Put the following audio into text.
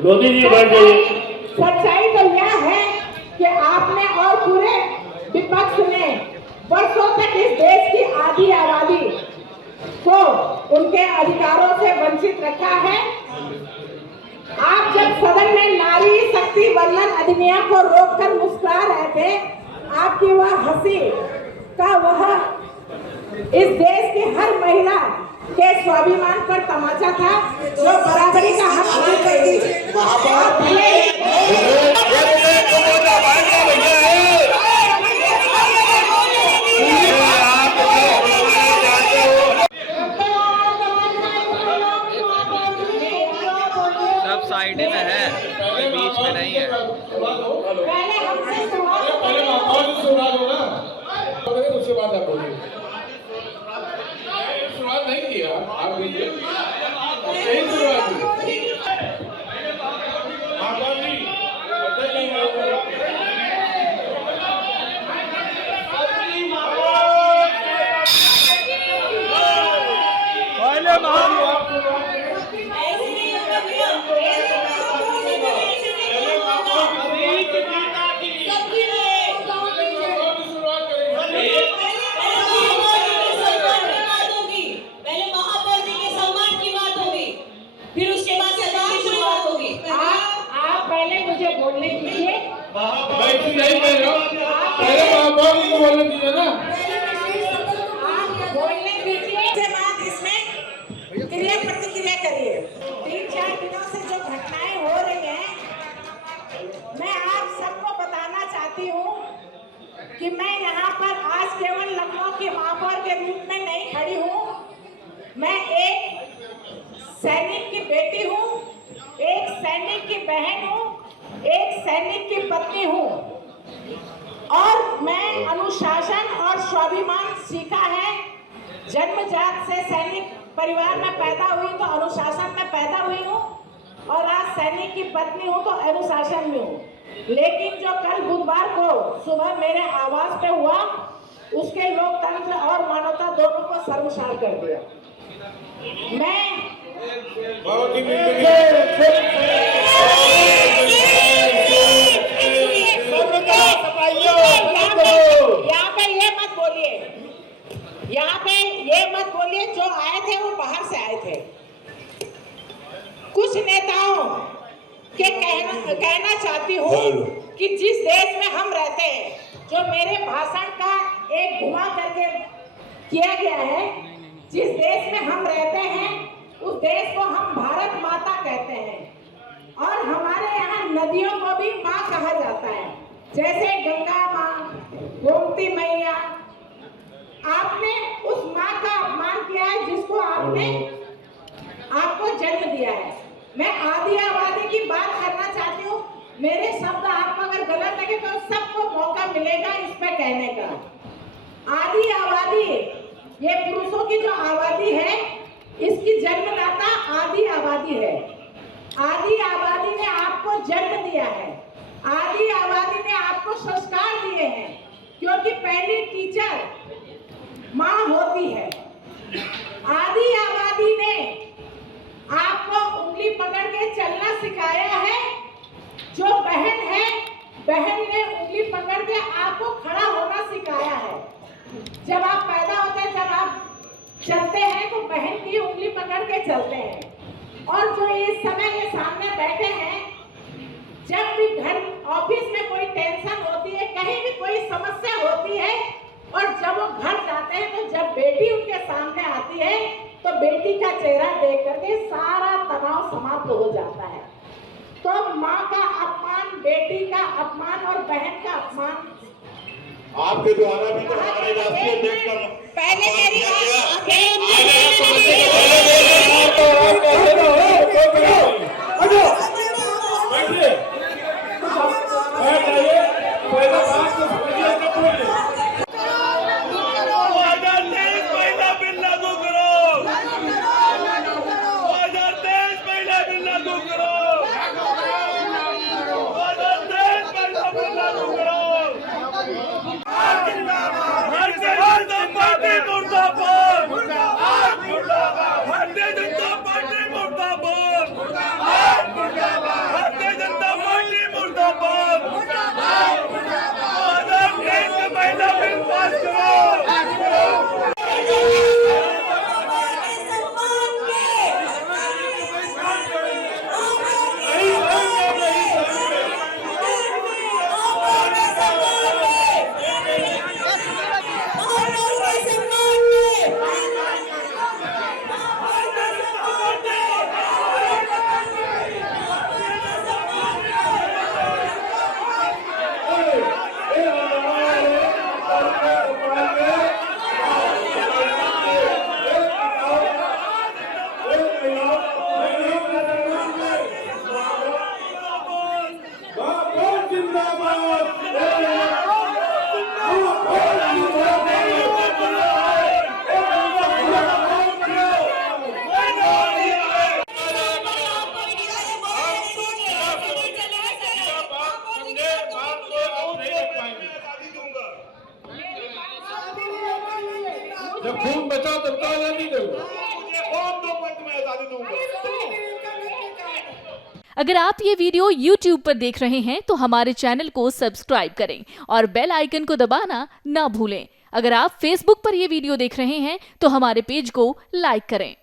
मोदी जी बढ़ गई। सच्चाई तो यह है कि आपने और पूरे विपक्ष ने वर्षों तक इस देश की आधी आबादी को उनके अधिकारों से वंचित रखा है। आप जब सदन में नारी शक्ति वंदन अधिनियम को रोककर मुस्कुरा रहे थे, आपकी वह हंसी का वह इस देश की हर महिला के स्वाभिमान पर तमाचा था, जो बराबरी का हक करती थी। सब साइड में है, कोई बीच में नहीं है। पहले हमसे सवाल उसके बाद आप बोलिए। शुरुआत नहीं किया आप दीजिए, सही शुरुआत की। बोलने दीजिए। नहीं पहले महापौर को बोलने दीजिए ना। बोलने दीजिए, उसके बाद इसमें क्रिया प्रतिक्रिया करिए। 3-4 दिनों से जो घटनाएं हो रही हैं, मैं आप सबको बताना चाहती हूँ कि मैं यहाँ पर आज केवल लखनऊ की महापौर के रूप में नहीं खड़ी हूँ। मैं एक सैनिक की बेटी हूँ, एक सैनिक की बहन हूँ, एक सैनिक की पत्नी हूँ, और मैं अनुशासन और स्वाभिमान सीखा है। जन्मजात से सैनिक परिवार में पैदा हुई तो अनुशासन में पैदा हुई हूँ, और आज सैनिक की पत्नी हूँ तो अनुशासन में हूँ। लेकिन जो कल बुधवार को सुबह मेरे आवास पे हुआ, उसके लोकतंत्र और मानवता दोनों को शर्मसार कर दिया। मैं यहाँ पे ये मत बोलिए जो आए थे वो बाहर से आए थे। कुछ नेताओं के कहना चाहती हूँ कि जिस देश में हम रहते हैं, जो मेरे भाषण का एक घुमा करके किया गया है, जिस देश में हम रहते हैं उस देश को हम भारत माता कहते हैं, और हमारे यहाँ नदियों को भी माँ कहा जाता है, जैसे गंगा माँ, गोमती मैया। आपने उस माँ का अपमान किया है जिसको आपको जन्म दिया है। मैं आदि आबादी की बात करना चाहती हूँ। मेरे शब्द आपको अगर गलत लगे तो सबको मौका मिलेगा इस पे कहने का। आदि आबादी, ये पुरुषों की जो आबादी है, इसकी जन्मदाता आदि आबादी है। आदि आबादी ने आपको जन्म दिया है, आदि आबादी ने आपको संस्कार दिए हैं, क्योंकि पहली टीचर माँ होती है। आदि आबादी ने आपको उंगली पकड़ के चलना सिखाया है। जो बहन है, बहन ने उंगली पकड़ के आपको खड़ा होना सिखाया है। जब आप पैदा होते हैं, जब आप चलते हैं तो बहन की उंगली पकड़ के चलते हैं। और जो इस समय ये सामने बैठे हैं, जब भी घर ऑफिस में कोई टेंशन होती है, कहीं भी कोई समस्या होती है, और जब वो घर जाते हैं तो जब बेटी उनके सामने आती है तो बेटी का चेहरा देख करके सारा तनाव समाप्त हो जाता है। तो माँ का अपमान, बेटी का अपमान और बहन का अपमान आपके द्वारा भी तो हमारे राष्ट्रीय देखकर पहले मेरी मुर्दाबाद खून बचा तब तो आजादी दो। मुझे कौन 2 मिनट में आजादी दूंगा। अगर आप ये वीडियो YouTube पर देख रहे हैं तो हमारे चैनल को सब्सक्राइब करें और बेल आइकन को दबाना ना भूलें। अगर आप Facebook पर ये वीडियो देख रहे हैं तो हमारे पेज को लाइक करें।